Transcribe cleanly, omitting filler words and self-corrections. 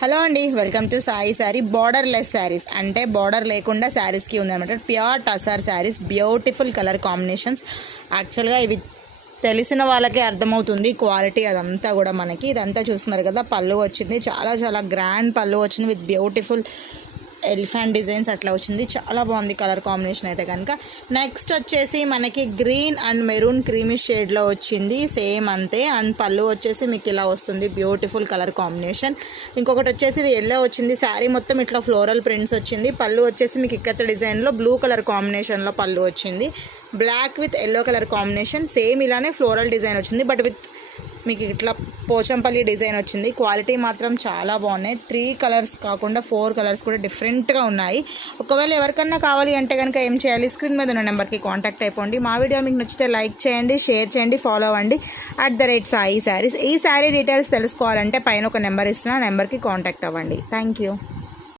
Hello అండి, welcome to Sai sari. Borderless saris అంటే border లేకుండా శారీస్కి ఉందన్నమాట. Pure tussar saris, beautiful colour combinations. యాక్చువల్గా ఇవి తెలిసిన వాళ్ళకే అర్థమవుతుంది క్వాలిటీ అదంతా కూడా. మనకి ఇదంతా చూస్తున్నారు కదా, పళ్ళు వచ్చింది, చాలా చాలా గ్రాండ్ పళ్ళు వచ్చింది విత్ బ్యూటిఫుల్ ఎలిఫెంట్ డిజైన్స్ అట్లా వచ్చింది. చాలా బాగుంది కలర్ కాంబినేషన్ అయితే కనుక. నెక్స్ట్ వచ్చేసి మనకి గ్రీన్ అండ్ మెరూన్ క్రీమీ షేడ్లో వచ్చింది, సేమ్ అంతే. అండ్ పళ్ళు వచ్చేసి మీకు ఇలా వస్తుంది, బ్యూటిఫుల్ కలర్ కాంబినేషన్. ఇంకొకటి వచ్చేసి ఇది ఎల్లో వచ్చింది, శారీ మొత్తం ఇట్లా ఫ్లోరల్ ప్రింట్స్ వచ్చింది. పళ్ళు వచ్చేసి మీకు ఇక్కత డిజైన్లో బ్లూ కలర్ కాంబినేషన్లో పళ్ళు వచ్చింది. Black with yellow colour combination, same ఇలానే ఫ్లోరల్ డిజైన్ వచ్చింది, బట్ విత్ మీకు ఇట్లా పోచంపల్లి డిజైన్ వచ్చింది. క్వాలిటీ మాత్రం చాలా బాగున్నాయి. 3 కలర్స్ కాకుండా 4 కలర్స్ కూడా డిఫరెంట్గా ఉన్నాయి. ఒకవేళ ఎవరికన్నా కావాలి అంటే కనుక ఏం చేయాలి, స్క్రీన్ మీద ఉన్న నెంబర్కి కాంటాక్ట్ అయిపోండి. మా వీడియో మీకు నచ్చితే లైక్ చేయండి, షేర్ చేయండి, ఫాలో అవ్వండి @సాయి శారీస్. ఈ శారీ డీటెయిల్స్ తెలుసుకోవాలంటే పైన ఒక నెంబర్ ఇస్తున్న నెంబర్కి కాంటాక్ట్ అవ్వండి. Thank you.